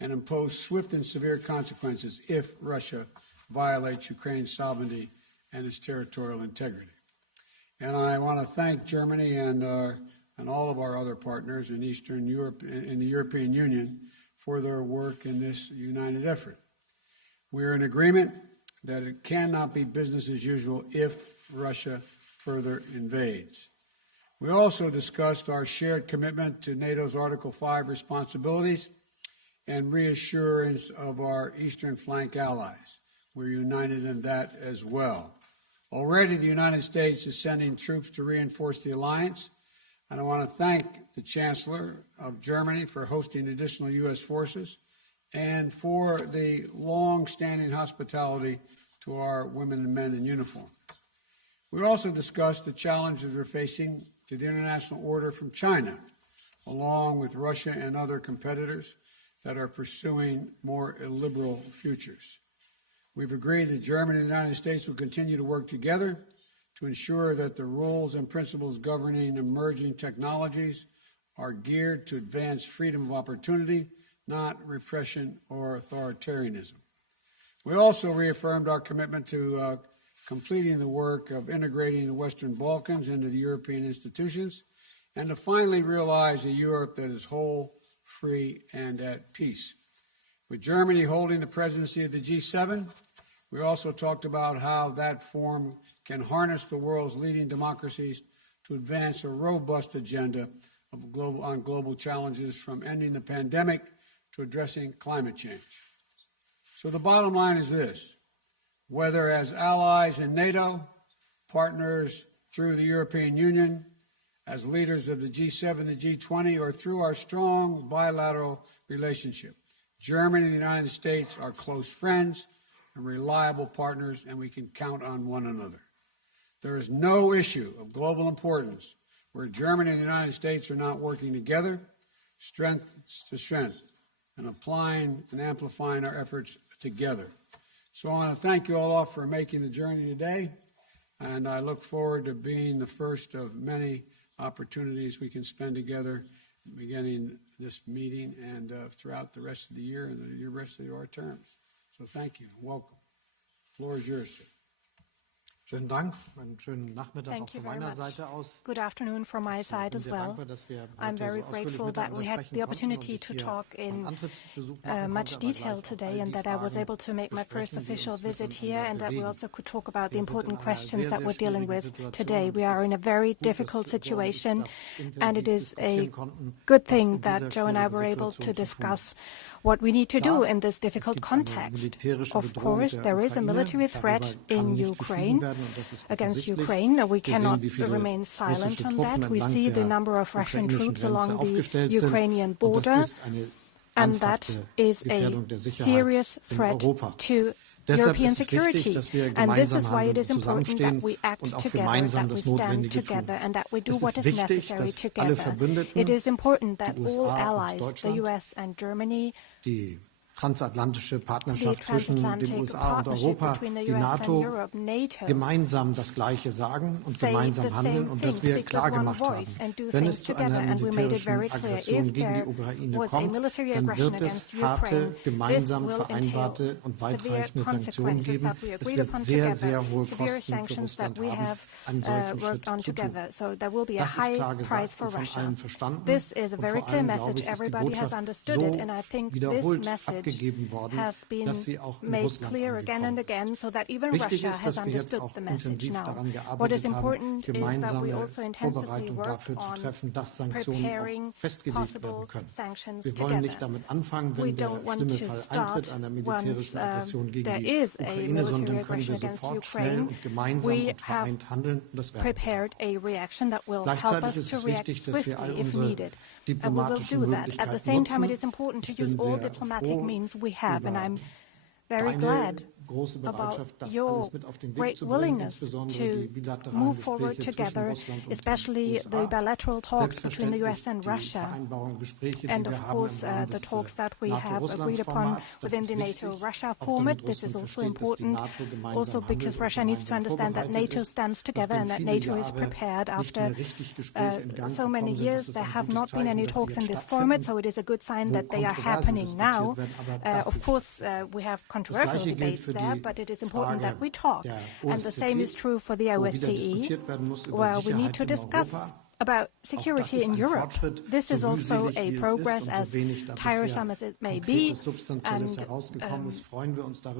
and impose swift and severe consequences if Russia violates Ukraine's sovereignty and its territorial integrity. And I want to thank Germany and all of our other partners in Eastern Europe, in the European Union, for their work in this united effort. We are in agreement that it cannot be business as usual if Russia further invades. We also discussed our shared commitment to NATO's Article 5 responsibilities and reassurance of our Eastern flank allies. We're united in that as well. Already, the United States is sending troops to reinforce the alliance, and I want to thank the Chancellor of Germany for hosting additional U.S. forces and for the long-standing hospitality to our women and men in uniform. We also discussed the challenges we're facing to the international order from China, along with Russia and other competitors that are pursuing more illiberal futures. We've agreed that Germany and the United States will continue to work together to ensure that the rules and principles governing emerging technologies are geared to advance freedom of opportunity, not repression or authoritarianism. We also reaffirmed our commitment to completing the work of integrating the Western Balkans into the European institutions and to finally realize a Europe that is whole, free, and at peace. With Germany holding the presidency of the G7, we also talked about how that forum can harness the world's leading democracies to advance a robust agenda on global challenges, from ending the pandemic to addressing climate change. So the bottom line is this: whether as allies in NATO, partners through the European Union, as leaders of the G7 and G20, or through our strong bilateral relationship, Germany and the United States are close friends and reliable partners, and we can count on one another. There is no issue of global importance where Germany and the United States are not working together, strength to strength, and applying and amplifying our efforts together. So I want to thank you all for making the journey today, and I look forward to being the first of many opportunities we can spend together beginning this meeting and throughout the rest of the year and the rest of our terms. So thank you. Welcome. The floor is yours, sir. Schönen Dank. Einen schönen Nachmittag auch von meiner Seite aus. Good afternoon from my side as well. I'm very grateful that we had the opportunity to talk in much detail today, and that I was able to make my first official visit here, and that we also could talk about the important questions that we're dealing with today. We are in a very difficult situation, and it is a good thing that Joe and I were able to discuss what we need to do in this difficult context. Of course, there is a military threat in Ukraine, against Ukraine. We cannot remain silent on that. We see the number of Russian troops along the Ukrainian border, and that is a serious threat to European security. And this is why it is important that we act together, that we stand together, and that we do what is necessary together. It is important that all allies, the US and Germany, die transatlantische Partnerschaft zwischen den USA und Europa, die NATO, gemeinsam das Gleiche sagen und gemeinsam handeln, und dass wir klargemacht haben, wenn es zu einer militärischen Aggression gegen die Ukraine kommt, dann wird es harte, gemeinsam vereinbarte und weitreichende Sanktionen geben. Es wird sehr, sehr hohe Kosten für Russland haben, einen solchen Schritt zu tun. Das ist klar gesagt und von allen verstanden. Und vor allem, glaube ich, ist die Botschaft so wiederholt abgegeben worden, dass sie auch in Russland angekommen ist. Wichtig ist, dass wir jetzt auch intensiv daran gearbeitet haben, gemeinsame Vorbereitungen dafür zu treffen, dass Sanktionen auch festgelegt werden können. Wir wollen nicht damit anfangen, wenn der schlimme Fall eintritt, einer militärischen Aggression gegen die Ukraine, sondern können wir sofort schnell und gemeinsam und vereint handeln. Und das werden wir. Gleichzeitig ist es wichtig, dass wir all unsere diplomatischen Möglichkeiten nutzen. At the same time, it is important to use all diplomatic means we have, and I'm very glad about your great willingness to move forward together, especially the bilateral talks between the US and Russia, and of course the talks that we have agreed upon within the NATO-Russia format. This is also important, also because Russia needs to understand that NATO stands together and that NATO is prepared. After so many years, there have not been any talks in this format, so it is a good sign that they are happening now. Of course, we have controversial debates there, but it is important that we talk. And the same is true for the OSCE, where we need to discuss about security in Europe. This is also a progress, as tiresome as it may be, and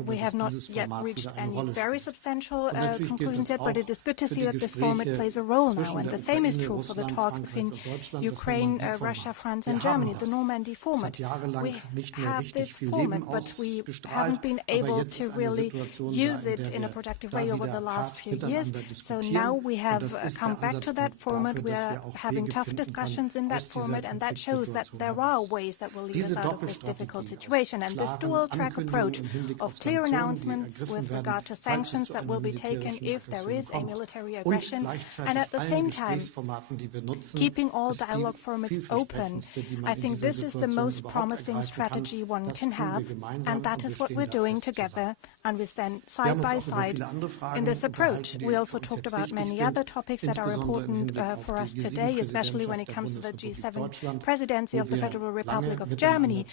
we have not yet reached any very substantial conclusions yet, but it is good to see that this format plays a role now. And the same is true for the talks between Ukraine, Russia, France, and Germany, the Normandy format. We have this format, but we haven't been able to really use it in a productive way over the last few years. So now we have come back to that format. We are having tough discussions in that format, and that shows that there are ways that will lead us out of this difficult situation. And this dual-track approach of clear announcements with regard to sanctions that will be taken if there is a military aggression, and at the same time keeping all dialogue formats open, I think this is the most promising strategy one can have, and that is what we're doing together, and we stand side by side in this approach. We also talked about many other topics that are important for us today, especially when it comes to the G7 presidency of the Federal Republic of Germany.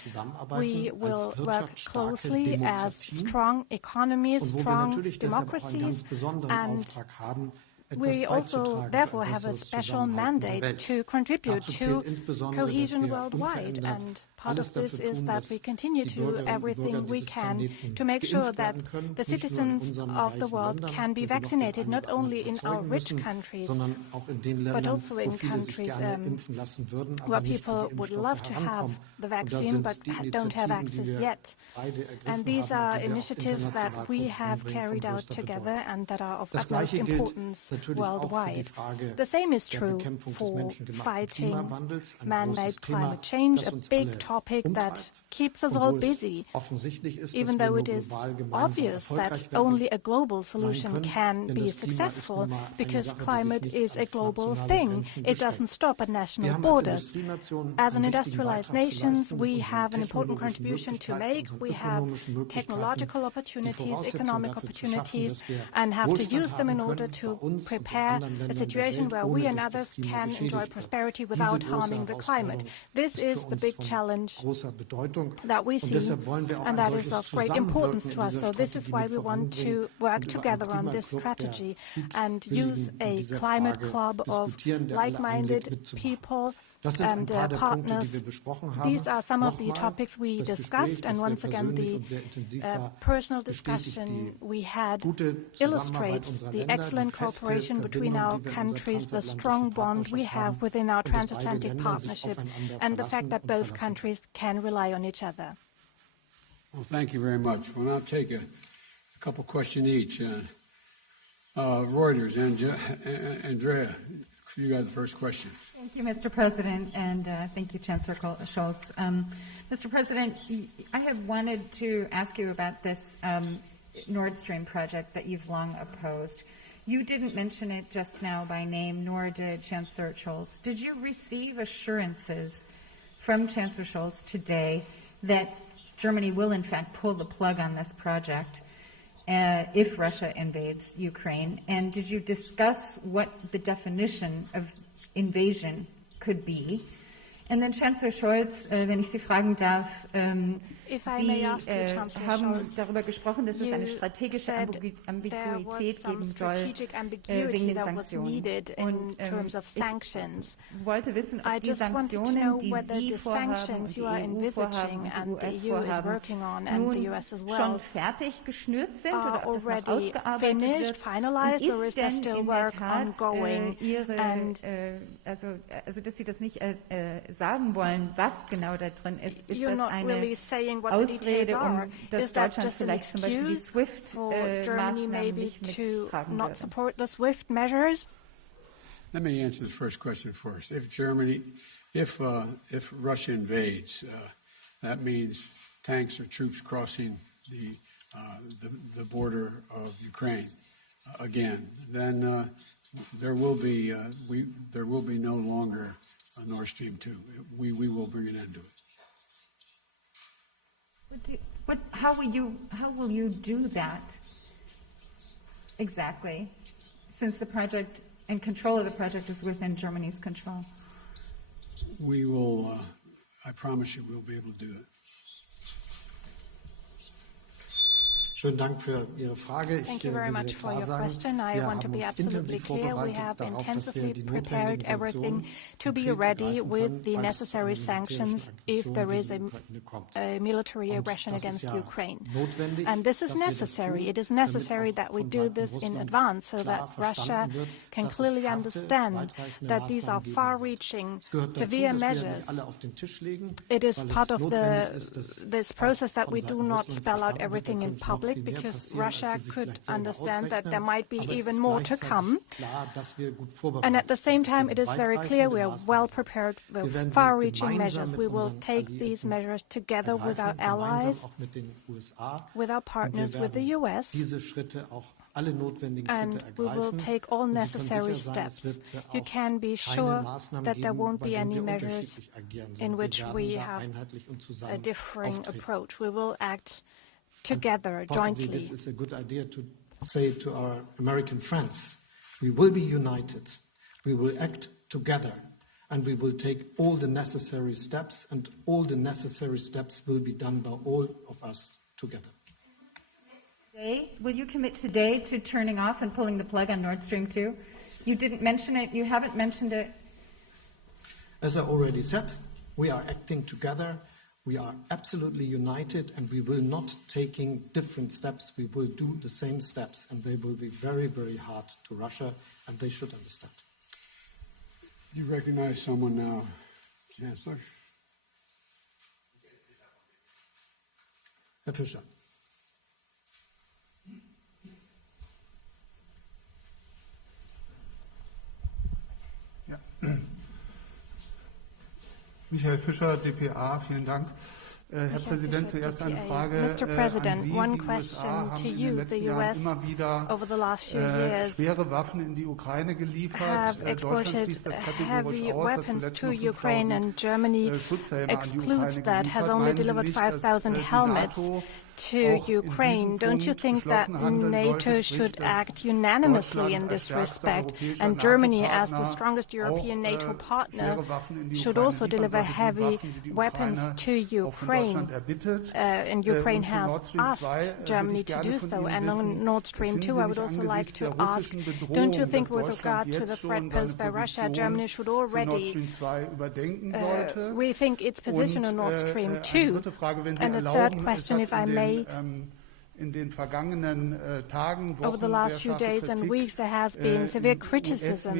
We will work closely as strong economies, strong democracies, and we also therefore have a special mandate to contribute to cohesion worldwide, and part of this is that we continue to do everything we can to make sure that the citizens of the world can be vaccinated, not only in our rich countries, but also in countries where people would love to have the vaccine but don't have access yet. And these are initiatives that we have carried out together and that are of utmost importance worldwide. The same is true for fighting man-made climate change, a big topic that keeps us all busy, even though it is obvious that only a global solution can be successful, because climate is a global thing. It doesn't stop at national borders. As an industrialized nation, we have an important contribution to make. We have technological opportunities, economic opportunities, and have to use them in order to prepare a situation where we and others can enjoy prosperity without harming the climate. This is the big challenge that we see, and that is of great importance to us. So this is why we want to work together on this strategy and use a climate club of like-minded people and partners. These are some of the topics we discussed, and once again the personal discussion we had illustrates the excellent cooperation between our countries, the strong bond we have within our transatlantic partnership, and the fact that both countries can rely on each other. Well, thank you very much. We'll now take a couple questions each. Reuters, Andrea, you got the first question. Thank you, Mr. President, and thank you, Chancellor Scholz. Mr. President, I have wanted to ask you about this Nord Stream project that you've long opposed. You didn't mention it just now by name, nor did Chancellor Scholz. Did you receive assurances from Chancellor Scholz today that Germany will, in fact, pull the plug on this project if Russia invades Ukraine? And did you discuss what the definition of invasion could be? And then Chancellor Scholz, wenn ich Sie fragen darf, Sie haben darüber gesprochen, dass es eine strategische Ambiguität geben soll wegen den Sanktionen. Und ich wollte wissen, ob die Sanktionen, die Sie vorhaben und die EU vorhaben und die US vorhaben, nun schon fertig geschnürt sind oder ob das noch ausgearbeitet wird. Und ist denn in der Tat Ihre, also dass Sie das nicht sagen wollen, was genau da drin ist. Ist das eine Ausrede, dass Deutschland vielleicht zum Beispiel die SWIFT-Maßnahmen nicht mittragen würde? Let me answer the first question first. If Russia invades, that means tanks or troops crossing the the border of Ukraine again, then there will be no longer a Nord Stream 2. We will bring an end to it. How will you do that exactly, since the project and control of the project is within Germany's control? We will, I promise you, we'll be able to do it. Schönen Dank für Ihre Frage. Thank you very much for your question. I want to be absolutely clear. We have intensively prepared everything to be ready with the necessary sanctions if there is a military aggression against Ukraine. And this is necessary. It is necessary that we do this in advance so that Russia can clearly understand that these are far-reaching, severe measures. It is part of this process that we do not spell out everything in public, because Russia could understand that there might be even more to come. And at the same time, it is very clear we are well prepared with far-reaching measures. We will take these measures together with our allies, with our partners, with the US, and we will take all necessary steps. You can be sure that there won't be any measures in which we have a differing approach. We will act together, jointly. This is a good idea to say to our American friends. We will be united, we will act together, and we will take all the necessary steps, and all the necessary steps will be done by all of us together. Will you commit today to turning off and pulling the plug on Nord Stream 2? You didn't mention it, you haven't mentioned it. As I already said, we are acting together. We are absolutely united, and we will not taking different steps. We will do the same steps, and they will be very, very hard to Russia, and they should understand. You recognize someone now, Chancellor? Herr Fischer. Ja. Michael Fischer, dpa, vielen Dank. Herr Präsident, zuerst eine Frage Mr. President, one question to you. The US, over the last few years, schwere Waffen in die Ukraine geliefert. have exported heavy weapons to Ukraine, and Germany excludes that, has only delivered 5,000 helmets to Ukraine. Don't you think that NATO should act unanimously in this respect? And Germany, as the strongest European NATO partner, should also deliver heavy weapons to Ukraine. And Ukraine has asked Germany to do so. And on Nord Stream 2, I would also like to ask, don't you think with regard to the threat posed by Russia, Germany should already rethink its position on Nord Stream 2? And the third question, if I may, over the last few days and weeks, there has been severe criticism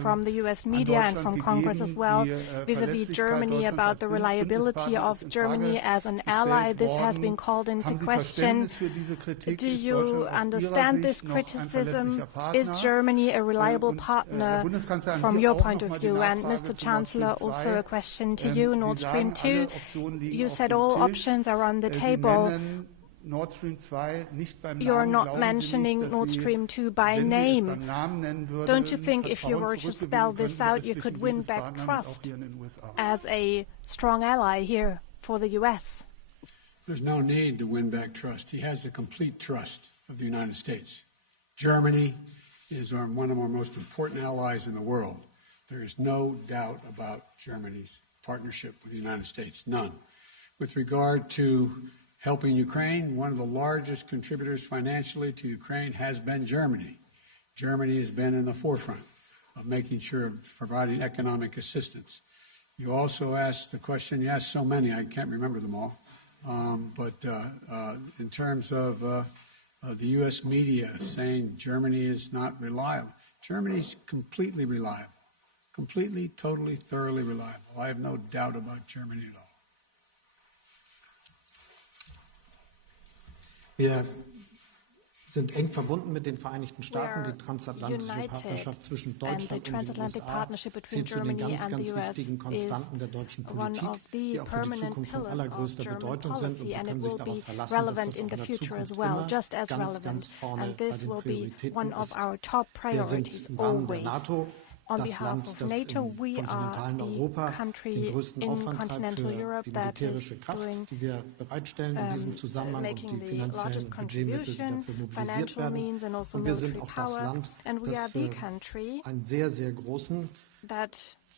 from the US media and from Congress as well vis-à-vis Germany about the reliability of Germany as an ally. This has been called into question. Do you understand this criticism? Is Germany a reliable partner from your point of view? And Mr. Chancellor, also a question to you, Nord Stream 2. You said all options are on the table. You're not mentioning Nord Stream 2 by name. Don't you think if you were to spell this out, you could win back trust as a strong ally here for the US? There's no need to win back trust. He has the complete trust of the United States. Germany is one of our most important allies in the world. There is no doubt about Germany's partnership with the United States, none. With regard to helping Ukraine, one of the largest contributors financially to Ukraine has been Germany. Germany has been in the forefront of making sure of providing economic assistance. You also asked the question, you asked so many, I can't remember them all, but in terms of the U.S. media saying Germany is not reliable, Germany's completely reliable, completely, totally, thoroughly reliable. I have no doubt about Germany at all. sind eng verbunden mit den Vereinigten Staaten. Die transatlantische Partnerschaft zwischen Deutschland und den USA zählt zu den ganz wichtigen Konstanten der deutschen Politik, die auch für die Zukunft von allergrößter Bedeutung sind. Und Sie können sich darauf verlassen, dass das auch in der Zukunft immer ganz vorne bei den Prioritäten ist. Wir sind im Rahmen der NATO das Land, das im kontinentalen Europa den größten Aufwand hat für die militärische Kraft, die wir bereitstellen in diesem Zusammenhang und die finanziellen Budgetmittel, die dafür mobilisiert werden. Und wir sind auch das Land, das einen sehr, sehr großen,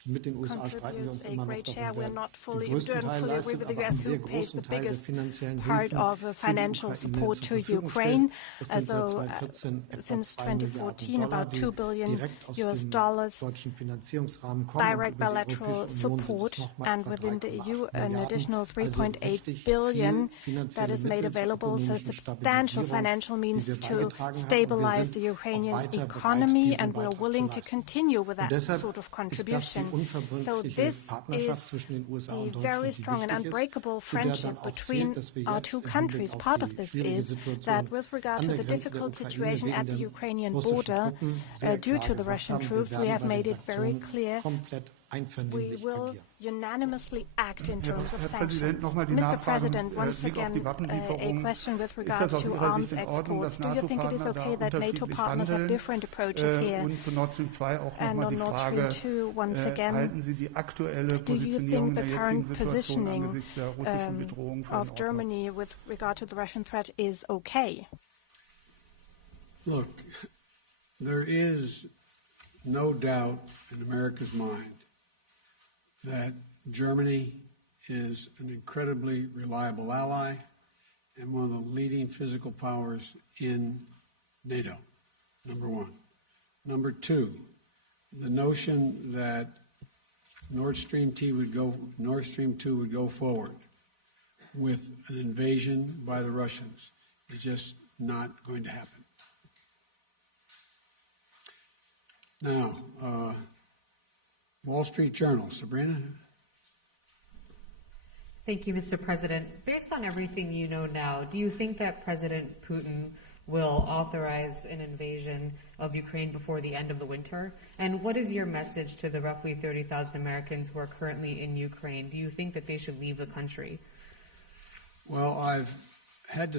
mit den USA streiten wir uns immer noch darüber, den größten Teil leistet, aber einen sehr großen Teil der finanziellen Hilfen für die Ukraine zur Verfügung stellt. Das sind seit 2014 etwa $2 Milliarden, die direkt aus dem deutschen Finanzierungsrahmen kommen und über die Europäische Union sind es nochmal etwa 3,8 Milliarden. Also richtig viel finanzielle Mittel zur ökonomischen Stabilisierung, die wir beigetragen haben. Und wir sind auch weiter bereit, diesen Beitrag zu leisten. Und deshalb ist das die unverbindliche Partnerschaft zwischen den USA und Deutschland, die wichtig ist, zu der dann auch zählt, dass wir jetzt im Hinblick auf die schwierige Situation an der Grenze der Ukraine wegen der russischen Truppen sehr klar gesagt haben, wir werden bei den Sanktionen komplett einvernehmlich agieren. Unanimously act in terms of Herr Präsident, sanctions. nochmal die Mr. Nachfrage President, once Blick auf again, die Waffenlieferungen. a question with Ist regards das aus to Ihrer arms Sicht in Ordnung, exports. dass Do you think it is NATO-Partner okay da that NATO unterschiedlich partners have handeln? different approaches here? Und zu Nord Stream 2 auch And nochmal on die Nord Frage, Stream 2, once again, halten Sie die aktuelle do you Positionierung think the der current jetzigen Situation positioning angesichts der russischen Bedrohung für of Germany with regard to the Russian threat is okay? Look, there is no doubt in America's mind that Germany is an incredibly reliable ally and one of the leading physical powers in NATO, number one. Number two, the notion that Nord Stream 2 would go forward with an invasion by the Russians is just not going to happen. Now, Wall Street Journal, Sabrina? Thank you, Mr. President. Based on everything you know now, do you think that President Putin will authorize an invasion of Ukraine before the end of the winter? And what is your message to the roughly 30,000 Americans who are currently in Ukraine? Do you think that they should leave the country? Well, I've had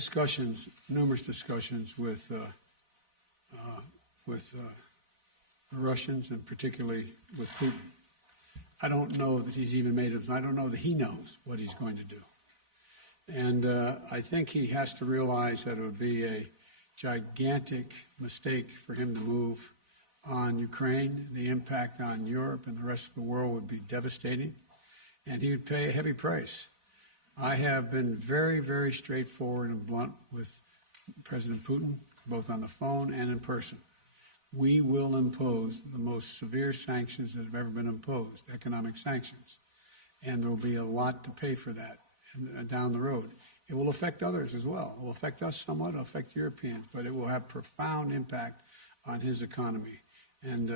numerous discussions with the Russians, and particularly with Putin. I don't know that he's even I don't know that he knows what he's going to do. And I think he has to realize that it would be a gigantic mistake for him to move on Ukraine. The impact on Europe and the rest of the world would be devastating, and he would pay a heavy price. I have been very, very straightforward and blunt with President Putin, both on the phone and in person. We will impose the most severe sanctions that have ever been imposed, economic sanctions. And there will be a lot to pay for that down the road. It will affect others as well. It will affect us somewhat, it will affect Europeans, but it will have profound impact on his economy. And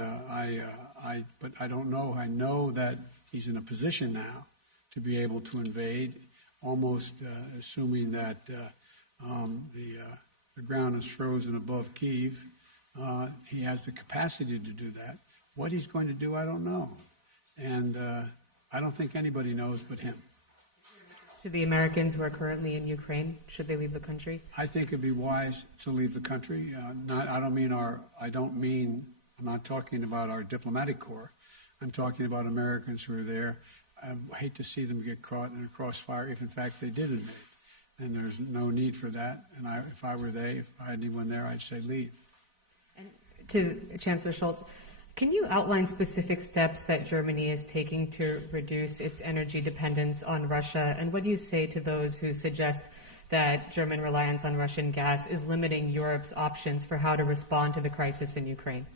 but I don't know. I know that he's in a position now to be able to invade, almost assuming that the ground is frozen above Kyiv. He has the capacity to do that. What he's going to do, I don't know. And I don't think anybody knows but him. To the Americans who are currently in Ukraine, should they leave the country? I think it'd be wise to leave the country. I'm not talking about our diplomatic corps. I'm talking about Americans who are there. I hate to see them get caught in a crossfire if, in fact, they did invade. And there's no need for that. And if I had anyone there, I'd say leave. And to Chancellor Scholz, can you outline specific steps that Germany is taking to reduce its energy dependence on Russia? And what do you say to those who suggest that German reliance on Russian gas is limiting Europe's options for how to respond to the crisis in Ukraine?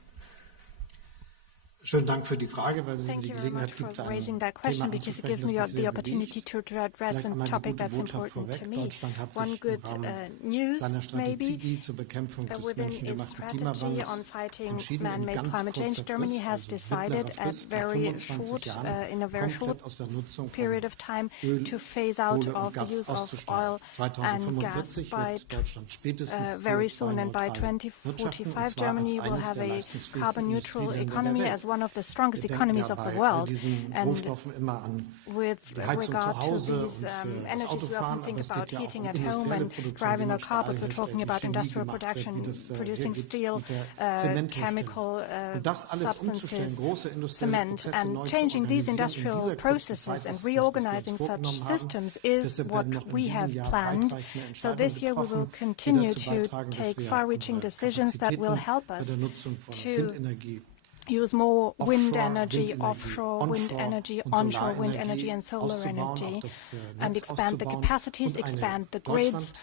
Schönen Dank für die Frage, weil sie mir Thank die you very much Gelegenheit for gibt, raising ein that Thema question, because it gives anzusprechen, me das mich the sehr opportunity bewegt. to address Vielleicht a einmal die topic gute that's Botschaft important vorweg. to me. Deutschland hat One sich good im Rahmen news, seiner maybe, Strategie zur Bekämpfung des within its menschengemachten strategy Klimawandels on fighting entschieden, in man-made ganz climate change. kurzer Germany Frist, has also decided mittlerer at Frist, nach very 25 short, Jahren in a very short komplett aus der Nutzung von period of time Öl, to phase out Kohle und of the Gas use of auszusteigen. oil and gas 2045 by wird Deutschland spätestens very soon, and by CO2-neutral wirtschaften, und 2045 zwar als Germany will eines have der a leistungsfähigsten carbon-neutral Industrieländer der economy Welt. as one of the strongest Wir denken economies ja of the bei world. diesen And Rohstoffen immer an with die Heizung zu regard to Hause these und für das energies, we Autofahren, often think aber es about geht ja auch heating at home industrielle and Produktion, wie driving a man car, Stahl but we're talking herstellt, about wie Chemie industrial gemacht wird, production, wie das producing hergeht steel, mit der Zementherstellung. chemical Und das alles umzustellen, substances, große industrielle cement, Prozesse neu and zu changing these organisieren in industrial dieser kurzen processes Zeit, and das ist das, was wir uns reorganizing such vorgenommen haben. systems is Deshalb what werden noch in we have diesem Jahr planned. weitreichende So Entscheidungen this year we will getroffen, die continue dazu to beitragen, dass take wir far-reaching unsere decisions that will Kapazitäten help bei us der Nutzung von to Windenergie, use more wind Offshore energy, Windenergie, offshore wind Onshore energy, und onshore wind Solarenergie energy and solar auszubauen, energy, auch das and Netz expand the auszubauen capacities, und eine expand the grids,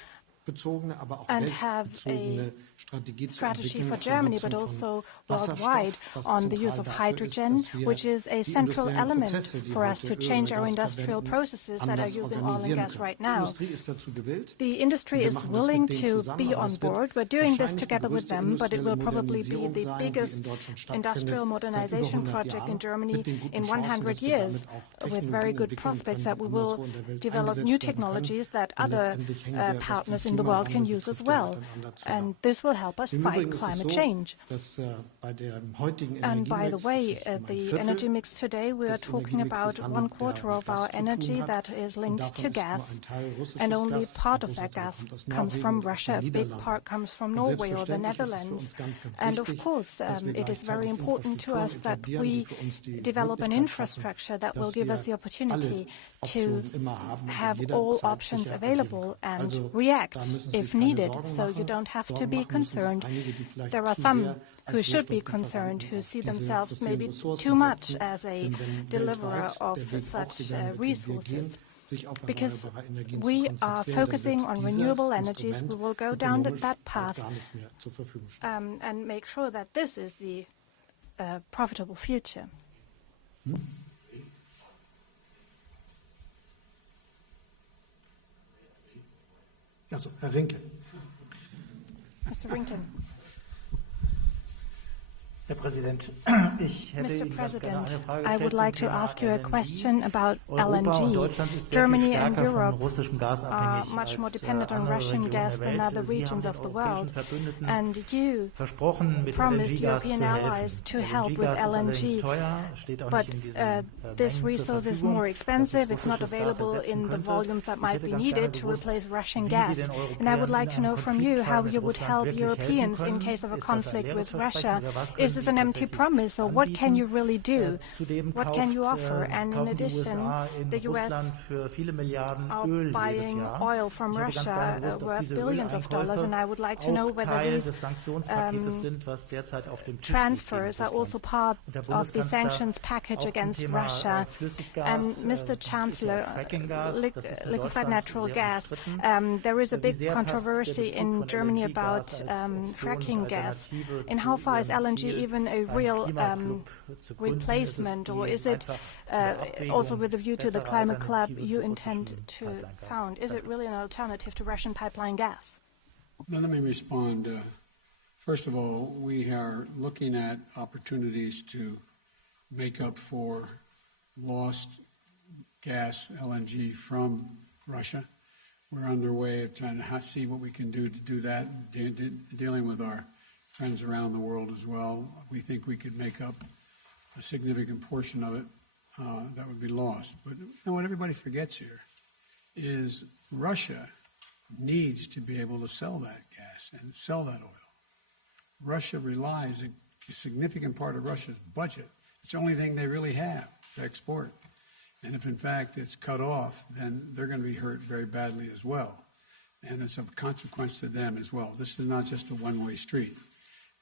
deutschlandbezogene, aber auch and have weltbezogene a Strategie zu strategy entwickeln for zur Germany, Nutzung but von also Wasserstoff, worldwide was on the use zentral of dafür ist, hydrogen, dass wir which is a die central industriellen element Prozesse, die for us heute to Öl change oder our Gas industrial verwenden, processes that are anders using oil and organisieren gas können. right Die now. Industrie ist dazu gewillt. The industry Wir is machen das willing mit denen to zusammen, be aber on es wird board. We're doing this wahrscheinlich die together with größte them, but it will industrielle probably be Modernisierung the sein, die biggest in Deutschland stattfindet industrial seit über modernization 100 project Jahren, in Germany mit den guten in Chancen, 100 dass wir years, damit auch with very Technologien good entwickeln prospects können, that we die will anderswo in der Welt develop eingesetzt new werden können. technologies that Denn other letztendlich hängen wir, was den partners in the world can Klimawandel use as betrifft, ja well. miteinander zusammen. And this will help us Im fight Übrigen ist es climate so, change. dass bei dem heutigen And by the Energiemix way, sich ein the Viertel energy mix today, we are des talking Energiemixes about handelt, 1/4 der of mit Gas our zu tun energy hat. that is Und linked davon to ist nur gas, ein Teil russisches and only Gas. part Ein of that großer Teil gas kommt aus comes Norwegen from und aus Russia, den a big Niederlanden. part comes from Und Norway or the selbstverständlich ist es für Netherlands. uns ganz, ganz And of wichtig, course, dass wir it is very gleichzeitig important to us that etablieren, we die für uns die develop an Möglichkeit infrastructure that will dass give wir us the opportunity alle to Optionen immer haben und in have jeder all Zeit options sicher available agieren. and Also, react da müssen Sie sich if keine needed, Sorgen so you machen. don't have to Sorgen be machen müssen sich concerned. einige, die vielleicht There are zu some sehr als who should be Rohstofflieferanten concerned, who auf see diese themselves fossilen maybe Ressourcen too much setzen. as a Denn wenn deliverer weltweit of der Weg such aufgegangen wird, den wir gehen, resources. sich auf Because erneuerbare Energien zu we are konzentrieren, dann focusing wird on dieses renewable energies, Instrument we will go down ökonomisch that auch path gar nicht mehr zur Verfügung stehen. and make sure that this is the profitable future. Also, Herr Rinke. Mr. Rinken. Herr Präsident, ich hätte Mr. Ihnen ganz gerne eine President, Frage I gestellt would zum like to Thema ask you a LNG. question about Europa und LNG. Deutschland ist sehr viel Germany and stärker von Europe russischem Gas are abhängig much more als dependent on andere Russian Regionen gas der than Welt. other Sie regions haben of den the world. europäischen Verbündeten And you versprochen, mit promised LNG-Gas European zu allies helfen. to help with LNG-Gas ist allerdings LNG, teuer, steht auch but nicht in diesen this Mengen zur resource is Verfügung, more dass es expensive. It's not russisches Gas available ersetzen in the könnte. volumes that Ich might hätte be ganz gerne needed to gewusst, replace Russian wie gas. Sie den And I would Europäern like to in einem know from you how Konfliktfall you mit would Russland help wirklich helfen Europeans in können. case of a Ist das ein conflict leeres with Versprechen Russia. oder was können Is this Sie an empty tatsächlich promise, or what can you anbieten? really do? Zudem What can you offer? And in kaufen die addition, USA the in US Russland für viele Milliarden are Öl jedes buying Jahr. oil from Ich hätte ganz Russia gerne gewusst, ob worth diese billions of dollars, and I would like to know auch whether Teil these des Sanktionspaketes sind, was derzeit auf dem Tisch transfers liegt are also part Und der of the Bundeskanzler sanctions package auch zum against Thema, Russia. Flüssiggas, And Mr. ist Chancellor, ja Frackinggas, das ist in liquefied Deutschland natural sehr gas, umstritten. there is a Wie big sehr passt der controversy Bezug in von Germany LNG-Gas about als Option und fracking gas. Alternative And zu how far is Ihrem LNG Ziel, even a einen real Klimaclub zu gründen? replacement, or is Die it einfache also with a view to the bessere climate club Alternative you zu intend russischem to Pipeline-Gas? found? Is it really an alternative to Russian pipeline gas? Now, let me respond. First of all, we are looking at opportunities to make up for lost gas, LNG, from Russia. We're underway of trying to see what we can do to do that, dealing with our friends around the world as well. We think we could make up a significant portion of it that would be lost. But you know, what everybody forgets here is Russia needs to be able to sell that gas and sell that oil. Russia relies, a significant part of Russia's budget, it's the only thing they really have to export. And if in fact it's cut off, then they're going to be hurt very badly as well. And it's of consequence to them as well. This is not just a one-way street.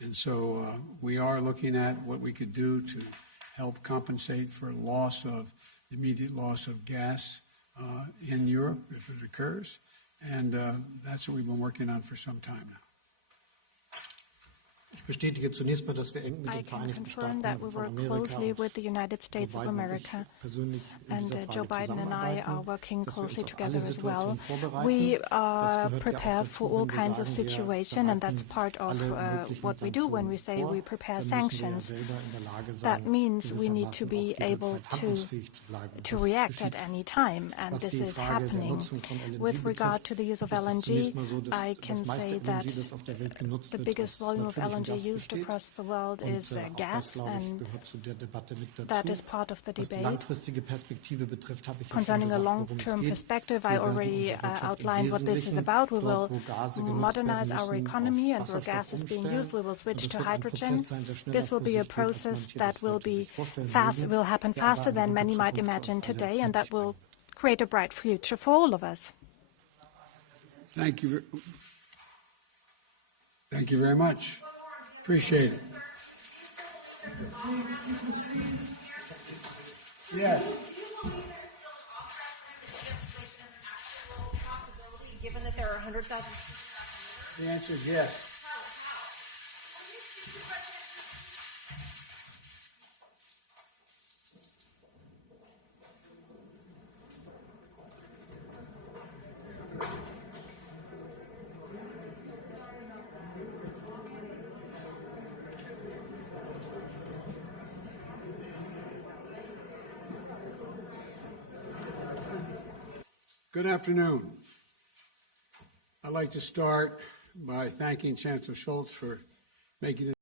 And so we are looking at what we could do to help compensate for immediate loss of gas in Europe if it occurs. And that's what we've been working on for some time now. Ich bestätige zunächst mal, dass wir eng mit I den can Vereinigten confirm Staaten that we von work Amerika closely und with the United States of Joe Biden und ich America. persönlich in And dieser Joe Frage Biden and I are zusammenarbeiten, working dass wir uns closely auf together alle as well. Situationen vorbereiten. We Das are gehört ja auch prepared dazu, for all wenn wir kinds of sagen, wir situation, and that's bereiten part of alle möglichen what we do when we Sanktionen say vor. we prepare Dann müssen wir ja sanctions. selber in der Lage That sein, means we need to gewissermaßen be auch able jederzeit handlungsfähig zu bleiben. to Das react at geschieht. any time, and Was this die is Frage der happening. Nutzung von LNG With regard betrifft, to the use of ist es LNG, zunächst mal so, dass I das can meiste say that LNG, das auf der Welt genutzt the wird, biggest aus volume of natürlichem LNG Gas used besteht. across the world is Auch das, gas, glaube and ich, gehört zu der Debatte mit dazu. that is part of the Was die debate. langfristige Perspektive betrifft, habe ich ja schon Concerning a gesagt, worum es long-term geht. perspective, I Wir werden already unsere Wirtschaft im outlined what this is Wesentlichen about. We dort, will wo Gase genutzt modernize werden our müssen, economy, auf and where gas Wasserstoff is being umstellen. used, we will Und switch das to wird ein hydrogen. Prozess sein, der schneller This will vor be a sich geht, als process manche that das will heute be sich vorstellen mögen. will happen Der aber faster eine than gute many might Zukunft für imagine uns alle today, mit and that sich will bringt. create a bright future for all of us. Thank you. Thank you very much. Appreciate it. Yes. Given that there are 100,000 The answer is yes. Good afternoon. I'd like to start by thanking Chancellor Scholz for making